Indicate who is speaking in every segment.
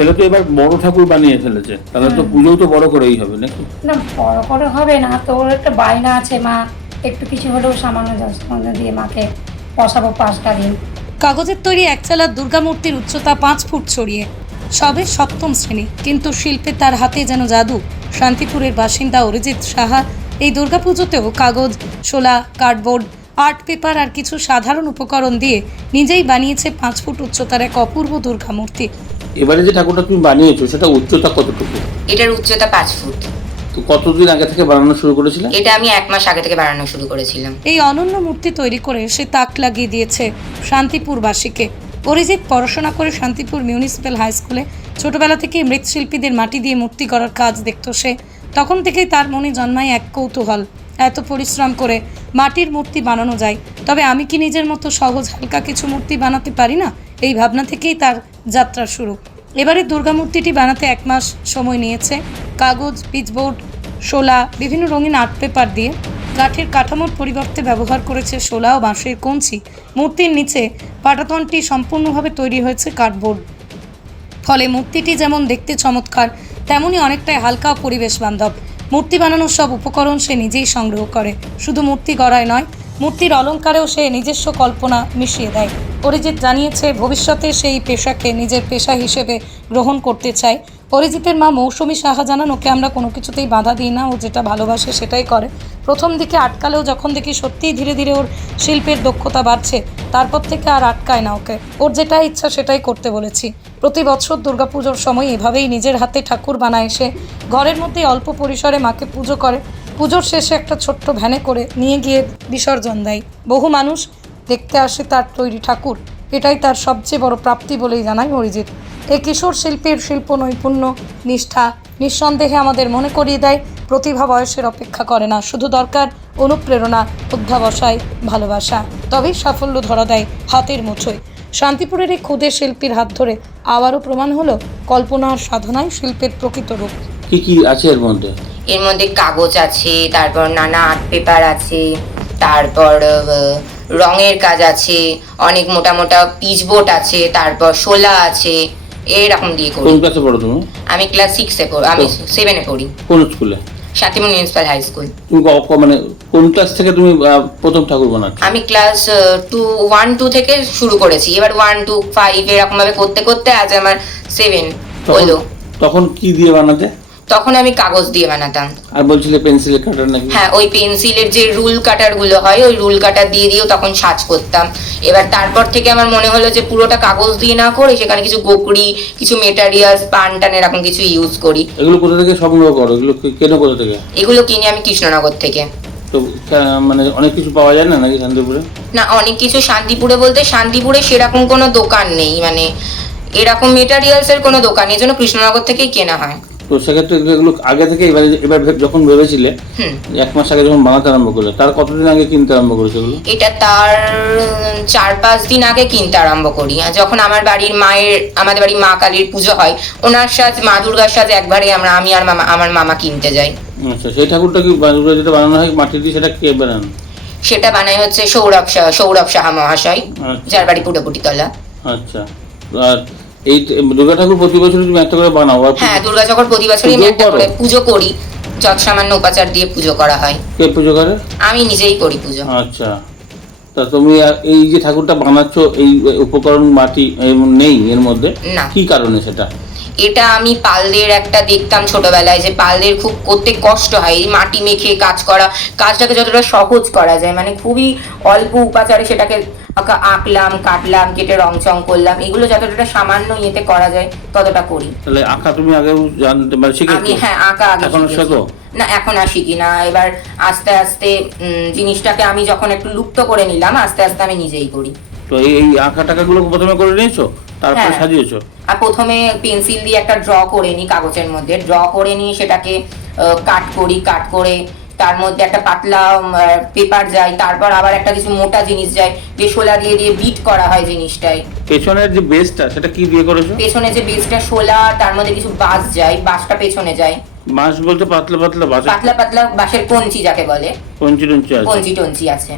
Speaker 1: ছেলে তো এবার বড় ঠাকুর বানিয়ে ফেলেছে। তাহলে তো পুজোও তো বড় করেই হবে নাকি?
Speaker 2: না বড় করে হবে না তো ওর একটা বায়না আছে মা একটু কিছু হলেও সামান্য দশমন্দ দিয়ে মাকে বসাবো পাঁচটা দিন।
Speaker 3: কাগজের তৈরি একচালা দুর্গামূর্তির উচ্চতা পাঁচ ফুট ছড়িয়ে সবে সপ্তম শ্রেণি। কিন্তু শিল্পে তার হাতে যেন জাদু শান্তিপুরের বাসিন্দা অরিজিৎ সাহা এই দুর্গাপুজোতেও কাগজ শোলা কার্ডবোর্ড আর্ট পেপার আর কিছু সাধারণ উপকরণ দিয়ে নিজেই বানিয়েছে পাঁচ ফুট উচ্চতার এক অপূর্ব দুর্গামূর্তি।
Speaker 1: এবারে যে ঠাকুরটা তুমি বানিয়েছো সেটা উচ্চতা কতটুকু?
Speaker 4: এটার উচ্চতা পাঁচ ফুট।
Speaker 1: তো কতদিন আগে থেকে বানানো শুরু করেছিলে?
Speaker 4: এটা আমি এক মাস আগে থেকে বানানো শুরু করেছিলাম।
Speaker 3: এই অনন্য মূর্তি তৈরি করে সে তাক লাগিয়ে দিয়েছে শান্তিপুরবাসীকে। অরিজিৎ পড়াশোনা করে শান্তিপুর মিউনিসিপ্যাল হাই স্কুলে ছোটবেলা থেকে মৃৎশিল্পীদের মাটি দিয়ে মূর্তি করার কাজ দেখত সে। তখন থেকেই তার মনে জন্মায় এক কৌতূহল। এত পরিশ্রম করে মাটির মূর্তি বানানো যায় তবে আমি কি নিজের মতো সহজ হালকা কিছু মূর্তি বানাতে পারি না? এই ভাবনা থেকেই তার যাত্রা শুরু। এবারে দুর্গা মূর্তিটি বানাতে এক মাস সময় নিয়েছে। কাগজ, পিচবোর্ড, শোলা, বিভিন্ন রঙিন আর্ট পেপার দিয়ে কাঠের কাঠামোর পরিবর্তে ব্যবহার করেছে শোলা ও বাঁশের কঞ্চি। মূর্তির নিচে পাটাতনটি সম্পূর্ণভাবে তৈরি হয়েছে কার্ডবোর্ড। ফলে মূর্তিটি যেমন দেখতে চমৎকার তেমনই অনেকটাই হালকা পরিবেশ বান্ধব মূর্তি বানানোর সব উপকরণ সে নিজেই সংগ্রহ করে। শুধু মূর্তি গড়ায় নয় মূর্তির অলঙ্কারেও সে নিজস্ব কল্পনা মিশিয়ে দেয়। অরিজিৎ জানিয়েছে, ভবিষ্যতে সেই পেশাকে নিজের পেশা হিসেবে গ্রহণ করতে চায়। অরিজিতের মা মৌসুমী সাহা জানান ওকে আমরা কোনো কিছুতেই বাধা দিই না, ও যেটা ভালোবাসে সেটাই করে। প্রথম দিকে আটকালেও যখন দেখি সত্যিই ধীরে ধীরে ওর শিল্পের দক্ষতা বাড়ছে, তারপর থেকে আর আটকায় না ওকে। ওর যেটা ইচ্ছা সেটাই করতে বলেছি। প্রতি বছর দুর্গাপুজোর সময় এভাবেই নিজের হাতে ঠাকুর বানায় এসে ঘরের মধ্যে অল্প পরিসরে মাকে পুজো করে। পুজোর শেষে একটা ছোট্ট ভ্যানে করে নিয়ে গিয়ে বিসর্জন দেয়। বহু মানুষ দেখতে আসে তার তৈরি ঠাকুর। এটাই তার সবচেয়ে বড় প্রাপ্তি বলেই জানায় অরিজিৎ। এই কিশোর শিল্পীর শিল্প নৈপুণ্য নিষ্ঠা নিঃসন্দেহে আমাদের মনে করিয়ে দেয়, প্রতিভা বয়সের অপেক্ষা করে না, শুধু দরকার অনুপ্রেরণা অধ্যাবসায় ভালোবাসা, তবেই সাফল্য ধরা দেয় হাতের মুঠোয়। শান্তিপুরের এই ক্ষুদে শিল্পীর হাত ধরে আবারও প্রমাণ হলো কল্পনার সাধনায় শিল্পের প্রকৃত রূপ।
Speaker 1: কি কি আছে এর মধ্যে?
Speaker 4: এর মধ্যে কাগজ আছে তারপর নানা আর্ট পেপার আছে তারপর রঙের কাজ আছে অনেক মোটা মোটা পিচবোর্ড আছে তারপর শোলা আছে এরকম দিয়ে করি।
Speaker 1: কোন ক্লাসে পড়ো তুমি?
Speaker 4: আমি ক্লাস সিক্সে পড়ি আমি সেভেনে পড়ি।
Speaker 1: কোন স্কুলে
Speaker 4: শান্তিপুর মিউনিসিপ্যাল হাই স্কুল
Speaker 1: তুমি মানে কোন ক্লাস থেকে তুমি প্রথম ঠাকুর বানাচ্ছ?
Speaker 4: আমি ক্লাস টু ওয়ান টু থেকে শুরু করেছি। এবার ওয়ান টু ফাইভ এরকম ভাবে করতে করতে আজ আমার সেভেন হলো।
Speaker 1: তখন কি দিয়ে বানাতে?
Speaker 4: তখন আমি কাগজ দিয়ে বানাতাম।
Speaker 1: আর বলছিলে পেন্সিল কাটার নাকি?
Speaker 4: হ্যাঁ ওই পেন্সিলের যে রুল কাটারগুলো হয় ওই রুল কাটার দিয়ে দিয়েও তখন সাজ করতাম। এবার তারপর থেকে আমার মনে হলো যে পুরোটা কাগজ দিয়ে না করে সেখানে কিছু গোকড়ি কিছু মেটারিয়ালস পান টান এরকম কিছু ইউজ করি।
Speaker 1: এগুলো কোথা থেকে সংগ্রহ করো? এগুলো কেনো কোথা থেকে?
Speaker 4: এগুলো কিনে আমি কৃষ্ণনগর থেকে।
Speaker 1: তো মানে অনেক কিছু পাওয়া যায় না নাকি শান্তিপুরে?
Speaker 4: না অনেক কিছু শান্তিপুরে বলতে শান্তিপুরে সেরকম কোনো দোকান নেই। মানে এরকম মেটারিয়ালস এর কোনো দোকান নেই। এই জন্য কৃষ্ণনগর থেকেই কেনা হয়।
Speaker 1: তো সেক্ষেত্রে এগুলো আগে থেকে এবার এবার যখন ভেবেছিলে এক মাস আগে যখন বানাতে আরম্ভ করলে তার কতদিন আগে কিনতে আরম্ভ করেছে এগুলো?
Speaker 4: এটা তার চার পাঁচ দিন আগে কিনতে আরম্ভ করি। আর যখন আমার বাড়ির মায়ের আমাদের বাড়ির মা কালীর পুজো হয় ওনার সাথে মা দুর্গার সাথে একবারে আমরা আমি আর মামা আমার মামা কিনতে যাই।
Speaker 1: আচ্ছা সেই ঠাকুরটা কি যেটা বানানো হয় মাটি দিয়ে সেটা কে বানান?
Speaker 4: সেটা বানাই হচ্ছে সৌরভ সৌরভ সাহা মহাশয়
Speaker 1: আচ্ছা।
Speaker 4: যার বাড়ি পুটোপুটিতলা
Speaker 1: আচ্ছা। আর এই দুর্গা ঠাকুর প্রতি বছর তুমি একটা করে বানাও
Speaker 4: হ্যাঁ দুর্গা চকর প্রতি বছরই আমি একটা
Speaker 1: করে।
Speaker 4: পুজো করি। যত সামান্য উপাচার দিয়ে পুজো করা হয়।
Speaker 1: কে পুজো করে?
Speaker 4: আমি নিজেই করি পুজো।
Speaker 1: আচ্ছা। তা তুমি এই যে ঠাকুরটা বানাচ্ছো এই উপকরণ মাটি নেই এর মধ্যে? কি কারণে সেটা?
Speaker 4: এটা আমি পালদের একটা দেখতাম ছোটবেলায় যে পালদের খুব করতে কষ্ট হয়। এই মাটি মেখে কাজ করা কাজটাকে যতটা সহজ করা যায় মানে খুবই অল্প উপাচারে সেটাকে আঁকলাম কাটলাম কেটে রং চং করলাম এগুলো যতটা সামান্য ইয়েতে করা যায় ততটা করি।
Speaker 1: তাহলে আঁকা তুমি আগেও জানতে মানে
Speaker 4: আমি হ্যাঁ আঁকা আগে
Speaker 1: এখনও
Speaker 4: শিখেছি।
Speaker 1: শেখো?
Speaker 4: না এখন আর শিখি না। এবার আস্তে আস্তে জিনিসটাকে আমি যখন একটু লুপ্ত করে নিলাম আস্তে আস্তে আমি নিজেই করি।
Speaker 1: তো এই আঁকা টাকাগুলো প্রথমে করে নিয়েছো? তারপরে
Speaker 4: হ্যাঁ।
Speaker 1: সাজিয়েছো?
Speaker 4: আর প্রথমে পেন্সিল দিয়ে একটা ড্র করে নিই কাগজের মধ্যে। ড্র করে নিয়ে সেটাকে কাট করি কাট করে তার মধ্যে একটা পাতলা পেপার যায় তারপর আবার একটা কিছু মোটা জিনিস যায় যে শোলা দিয়ে দিয়ে বিট করা হয় জিনিসটাই
Speaker 1: পেছনের যে বেসটা সেটা কি দিয়ে করেছ?
Speaker 4: পেছনে যে বেসটা শোলা তার মধ্যে কিছু বাস যায় বাসটা পেছনে যায়।
Speaker 1: বাঁশ বলতে পাতলা পাতলা বাঁশ
Speaker 4: পাতলা পাতলা বাঁশের কঞ্চি যাকে বলে।
Speaker 1: কঞ্চি টঞ্চি আছে।
Speaker 4: কঞ্চি টঞ্চি আছে।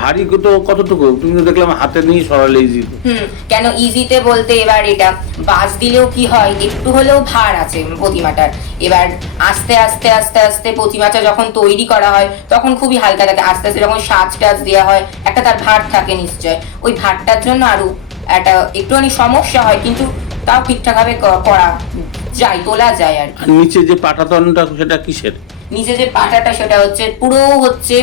Speaker 1: ভারী তো কতটুকু? তুমি তো দেখলাম হাতে নিয়ে সরালে ইজি
Speaker 4: হুম কেন ইজিতে বলতে এবার এটা বাস দিলেও কি হয়? একটু হলেও ভার আছে প্রতিমাটার। এবার আস্তে আস্তে আস্তে আস্তে প্রতিমাটা যখন তৈরি করা হয় তখন খুবই হালকা থাকে। আস্তে আস্তে যখন সাজ টাজ দেওয়া হয় একটা তার ভার থাকে নিশ্চয়। ওই ভারটার জন্য আরও একটা একটুখানি সমস্যা হয় কিন্তু তাও ঠিকঠাকভাবে করা যায় তোলা যায় আর কি।
Speaker 1: আর নিচে যে পাটাতনটা সেটা কিসের?
Speaker 4: নিচে যে পাটাটা সেটা হচ্ছে পুরো হচ্ছে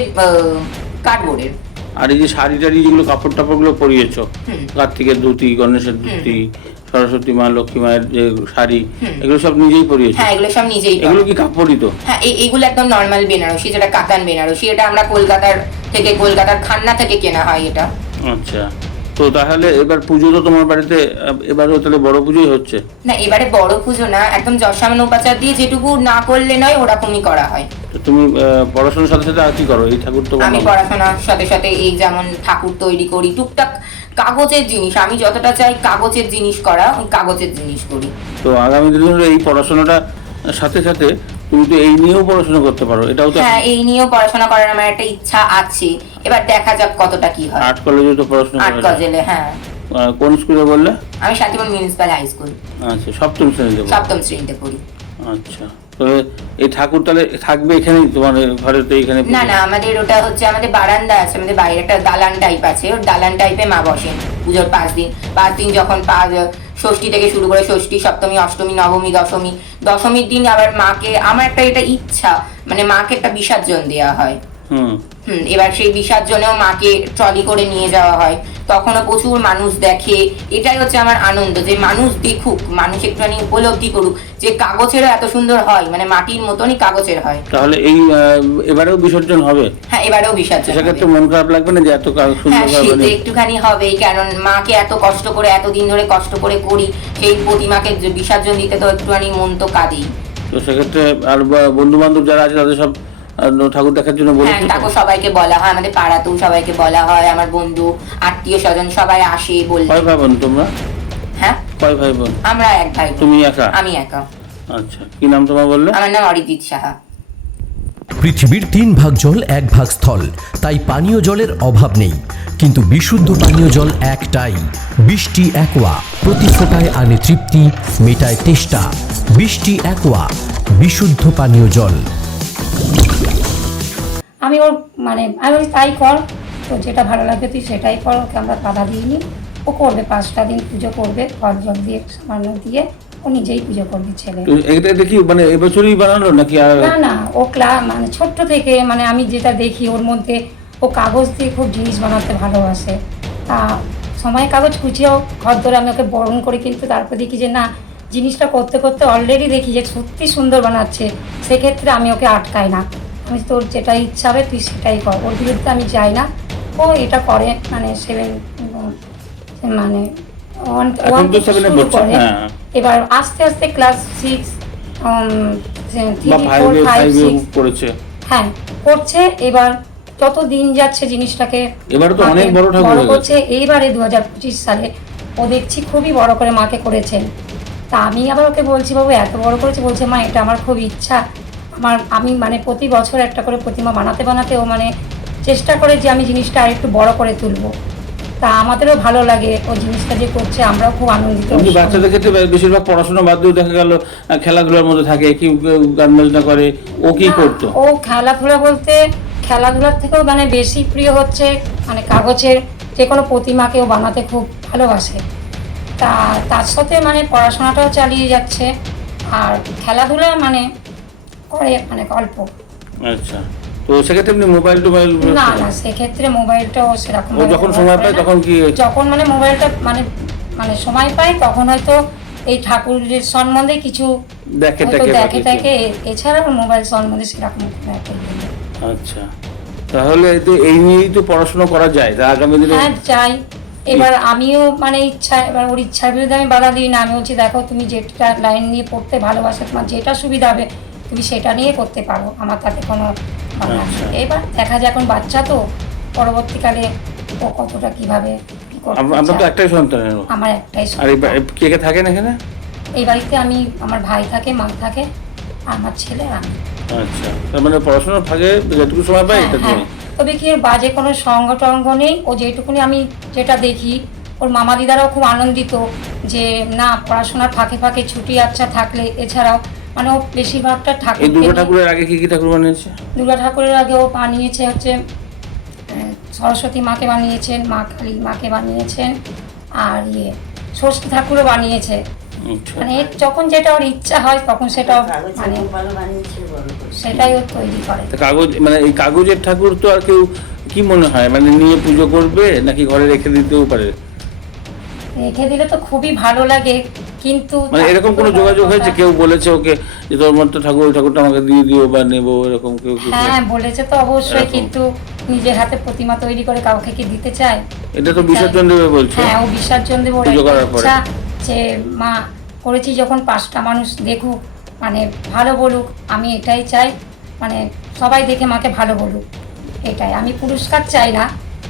Speaker 4: কার্ডবোর্ডের।
Speaker 1: আর এই যে শাড়ি টাড়ি যেগুলো কাপড় টাপড়গুলো পরিয়েছো
Speaker 4: হুম।
Speaker 1: কার্তিকের ধুতি গণেশের ধুতি সরস্বতী মা লক্ষ্মী মায়ের যে শাড়ি এগুলো সব নিজেই পরিয়েছো?
Speaker 4: হ্যাঁ এগুলো সব নিজেই
Speaker 1: এগুলো কি কাপড়ই তো?
Speaker 4: হ্যাঁ এই- এইগুলো একদম নর্মাল বেনারসি যেটা কাতান বেনারসি এটা আমরা কলকাতার থেকে কলকাতার খান্না থেকে কেনা হয় এটা।
Speaker 1: আচ্ছা। তো তাহলে এবার পুজো তো তোমার বাড়িতে এবারও তাহলে বড় পুজোই হচ্ছে?
Speaker 4: না এবারে বড় পুজো না একদম যশামান উপাচার দিয়ে যেটুকু না করলে নয় ওরকমই করা হয়।
Speaker 1: তো তুমি পড়াশোনার সাথে সাথে আর কি করো? এই ঠাকুর তো
Speaker 4: আমি পড়াশোনার সাথে সাথে এই যেমন ঠাকুর তৈরি করি টুকটাক কাগজের জিনিস আমি যতটা চাই কাগজের জিনিস করা ওই কাগজের জিনিস করি।
Speaker 1: তো আগামী দিনে এই পড়াশোনাটা সাথে সাথে তুমি তো এই নিয়েও পড়াশোনা করতে পারো এটাও তো
Speaker 4: হ্যাঁ এই নিয়েও পড়াশোনা করার আমার একটা ইচ্ছা আছে। এবার দেখা যাক কতটা কি হয়।
Speaker 1: আর্ট কলেজে তো পড়াশোনা যায়।
Speaker 4: গজেলে হ্যাঁ।
Speaker 1: কোন স্কুলে বললে?
Speaker 4: আমি শান্তিপুর মিউনিসিপ্যাল হাই স্কুল।
Speaker 1: আচ্ছা সপ্তম শ্রেণীতে।
Speaker 4: সপ্তম শ্রেণীতে পড়ি।
Speaker 1: আচ্ছা তবে এই ঠাকুর তাহলে থাকবে এখানেই? তোমার ঘরে তো এখানে
Speaker 4: না না আমাদের ওটা হচ্ছে আমাদের বারান্দা আছে আমাদের বাইরে একটা দালান টাইপ আছে। ওর দালান টাইপে মা বসেন পুজোর পাঁচ দিন। পাঁচ দিন যখন পাঁচ ষষ্ঠী থেকে শুরু করে ষষ্ঠী সপ্তমী অষ্টমী নবমী দশমী। দশমীর দিন আবার মাকে আমার একটা এটা ইচ্ছা মানে মাকে একটা বিসর্জন দেওয়া হয়।
Speaker 1: হুম।
Speaker 4: এবার সেই বিসর্জনেও মাকে ট্রলি করে নিয়ে যাওয়া হয়। তখনও প্রচুর মানুষ দেখে এটাই হচ্ছে আমার আনন্দ যে মানুষ দেখুক মানুষ একটুখানি উপলব্ধি করুক যে কাগজেরও এত সুন্দর হয় মানে মাটির মতনই কাগজের হয়।
Speaker 1: তাহলে এই এবারেও বিসর্জন হবে?
Speaker 4: হ্যাঁ এবারেও বিসর্জন
Speaker 1: সেক্ষেত্রে মন খারাপ লাগবে না যে এত সুন্দর
Speaker 4: হ্যাঁ
Speaker 1: করে
Speaker 4: সে তো একটুখানি হবেই কারণ মাকে এত কষ্ট করে এতদিন ধরে কষ্ট করে করি সেই প্রতিমাকে বিসর্জন দিতে তো একটুখানি মন তো কাঁদেই।
Speaker 1: তো সেক্ষেত্রে আর বন্ধু বান্ধব যারা আছে তাদের সব ঠাকুর দেখার জন্য
Speaker 4: হ্যাঁ
Speaker 1: বলেছ তো?
Speaker 4: তাকে সবাইকে বলা হয় আমাদের পাড়াতেও সবাইকে বলা হয় আমার বন্ধু আত্মীয় স্বজন সবাই আসে বললে
Speaker 1: কয় ভাই বোন তোমরা?
Speaker 4: হ্যাঁ?
Speaker 1: কয় ভাই বোন?
Speaker 4: আমরা এক ভাই
Speaker 1: তুমি একা?
Speaker 4: আমি একা।
Speaker 1: আচ্ছা কি নাম তোমার বললে?
Speaker 4: আমার নাম অরিজিৎ সাহা।
Speaker 5: পৃথিবীর তিন ভাগ জল এক ভাগ স্থল। তাই পানীয় জলের অভাব নেই। কিন্তু বিশুদ্ধ পানীয় জল একটাই। বৃষ্টি একোয়া প্রতি ফোটায় আনে তৃপ্তি মেটায় তেষ্টা। বৃষ্টি একোয়া বিশুদ্ধ পানীয় জল।
Speaker 2: আমি ওর মানে আমি তাই কর। তো যেটা ভালো লাগবে তুই সেটাই কর। ওকে আমরা বাধা দিইনি। ও করবে পাঁচটা দিন পুজো করবে ফল জল দিয়ে সামান্য দিয়ে ও নিজেই পুজো করবে ছেলে।
Speaker 1: এটা দেখি মানে এবছরই বানালো নাকি আর
Speaker 2: না না ও ক্লা মানে ছোট্ট থেকে মানে আমি যেটা দেখি ওর মধ্যে ও কাগজ দিয়ে খুব জিনিস বানাতে ভালোবাসে। তা সময় কাগজ কুচিয়েও ঘর ধরে আমি ওকে বরণ করি কিন্তু তারপর দেখি যে না জিনিসটা করতে করতে অলরেডি দেখি যে সত্যি সুন্দর বানাচ্ছে সেক্ষেত্রে আমি ওকে আটকাই না। আমি তোর যেটা ইচ্ছা হবে তুই সেটাই কর। ওর বিরুদ্ধে আমি যাই না। ও এটা করে মানে সেভেন মানে ওয়ান ওয়ান শুরু করে।
Speaker 1: হ্যাঁ।
Speaker 2: এবার আস্তে আস্তে ক্লাস সিক্স
Speaker 1: বা ফাইভে ফাইভে করেছে।
Speaker 2: হ্যাঁ করছে। এবার যত দিন যাচ্ছে জিনিসটাকে
Speaker 1: এবারে তো অনেক বড় ঠাকুর হয়ে গেছে।
Speaker 2: এইবারে দু হাজার পঁচিশ সালে ও দেখছি খুবই বড় করে মাকে করেছেন তা আমি আবার ওকে বলছি বাবু এত বড় করেছে। বলছে মা এটা আমার খুব ইচ্ছা। আমার আমি মানে প্রতি বছর একটা করে প্রতিমা বানাতে বানাতে ও মানে চেষ্টা করে যে আমি জিনিসটা আরেকটু বড় করে তুলবো। তা আমাদেরও ভালো লাগে ও জিনিসটা যে করছে আমরাও খুব আনন্দিত।
Speaker 1: বাচ্চাদের ক্ষেত্রে বেশিরভাগ পড়াশোনা বাদ দিয়েও দেখা গেল খেলাধুলার মধ্যে থাকে কেউ গান বাজনা করে ও কি করতো?
Speaker 2: ও খেলাধুলা বলতে খেলাধুলার থেকেও মানে বেশি প্রিয় হচ্ছে মানে কাগজের যে কোনো প্রতিমাকেও বানাতে খুব ভালোবাসে। তা তার সাথে মানে পড়াশোনাটাও চালিয়ে যাচ্ছে। আর খেলাধুলা মানে করে মানে অল্প।
Speaker 1: আচ্ছা। তো সেক্ষেত্রে এমনি মোবাইল টোবাইল
Speaker 2: না না সেক্ষেত্রে মোবাইলটাও সেরকম
Speaker 1: যখন সময় পায় তখন কি
Speaker 2: যখন মানে মোবাইলটা মানে মানে সময় পায় তখন হয়তো এই ঠাকুরের সম্বন্ধে কিছু
Speaker 1: দেখে দেখে
Speaker 2: থাকে এছাড়াও মোবাইল সম্বন্ধে সেরকম ইয়ে।
Speaker 1: আচ্ছা। তাহলে এই নিয়েই তো পড়াশোনা করা যায়। আগামী দিনে
Speaker 2: হ্যাঁ যাই। এবার আমিও মানে ইচ্ছা এবার ওর ইচ্ছার বিরুদ্ধে আমি বাধা দিই না। আমি বলছি দেখো তুমি যেটা লাইন নিয়ে পড়তে ভালোবাসো তোমার যেটা সুবিধা হবে তুমি সেটা নিয়ে করতে পারো। আমার তাতে কোনো
Speaker 1: আচ্ছা।
Speaker 2: এবার দেখা যায় এখন বাচ্চা তো পরবর্তীকালে ও কতটা কীভাবে
Speaker 1: তো একটাই সন্তান
Speaker 2: আমার একটাই
Speaker 1: আর
Speaker 2: সন্তান।
Speaker 1: কে কে থাকেন এখানে?
Speaker 2: এই বাড়িতে আমি আমার ভাই থাকে মা থাকে আমার ছেলে আমি।
Speaker 1: আচ্ছা। তার মানে পড়াশোনার ফাঁকে যেটুকু সময় পাই
Speaker 2: হ্যাঁ,
Speaker 1: এটা
Speaker 2: হ্যাঁ।
Speaker 1: তুমি
Speaker 2: তবে কি এর বাজে কোনো সঙ্গ টঙ্গ নেই? ও যেটুকুনি আমি যেটা দেখি ওর মামা দিদারাও খুব আনন্দিত যে না পড়াশোনার ফাঁকে ফাঁকে ছুটি আচ্ছা থাকলে এছাড়াও মানে ও বেশিরভাগটা
Speaker 1: এই
Speaker 2: ঠাকুর
Speaker 1: দুর্গা ঠাকুরের আগে কি কি ঠাকুর বানিয়েছে?
Speaker 2: দুর্গা ঠাকুরের আগে ও বানিয়েছে হচ্ছে সরস্বতী মাকে বানিয়েছেন মা কালী মাকে বানিয়েছেন আর ইয়ে ষষ্ঠী ঠাকুরও বানিয়েছে। মানে যখন যেটা ওর ইচ্ছা হয় তখন সেটা মানে সেটাই ও তৈরি করে।
Speaker 1: তা কাগজ মানে এই কাগজের ঠাকুর তো আর কেউ কি মনে হয়? মানে নিয়ে পুজো করবে নাকি ঘরে রেখে দিতেও পারে?
Speaker 2: রেখে দিলে তো খুবই ভালো লাগে কিন্তু
Speaker 1: মানে এরকম কোনো যোগাযোগ হয়েছে? কেউ বলেছে ওকে যে তোর মতো ঠাকুর ঠাকুরটা আমাকে দিয়ে দিও বা নেব এরকম কেউ
Speaker 2: হ্যাঁ বলেছে তো অবশ্যই কিন্তু নিজের হাতে প্রতিমা তৈরি করে কাউকে কি দিতে চায়?
Speaker 1: এটা তো বিসর্জন দেবে বলছে।
Speaker 2: হ্যাঁ ও বিসর্জন দেবো ওর
Speaker 1: করার পরে।
Speaker 2: ইচ্ছা। যে মা করেছি যখন পাঁচটা মানুষ দেখুক মানে ভালো বলুক আমি এটাই চাই। মানে সবাই দেখে মাকে ভালো বলুক এটাই। আমি পুরস্কার চাই না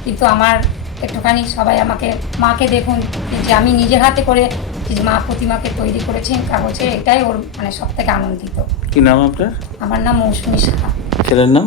Speaker 2: কিন্তু আমার একটুখানি সবাই আমাকে মাকে দেখুন যে আমি নিজের হাতে করে মা প্রতিমাকে তৈরি করেছেন কাগজে এটাই ওর মানে সব থেকে আনন্দিত।
Speaker 1: কি নাম আপনার?
Speaker 2: আমার নাম মৌসুমী সাহা।
Speaker 1: ছেলের নাম?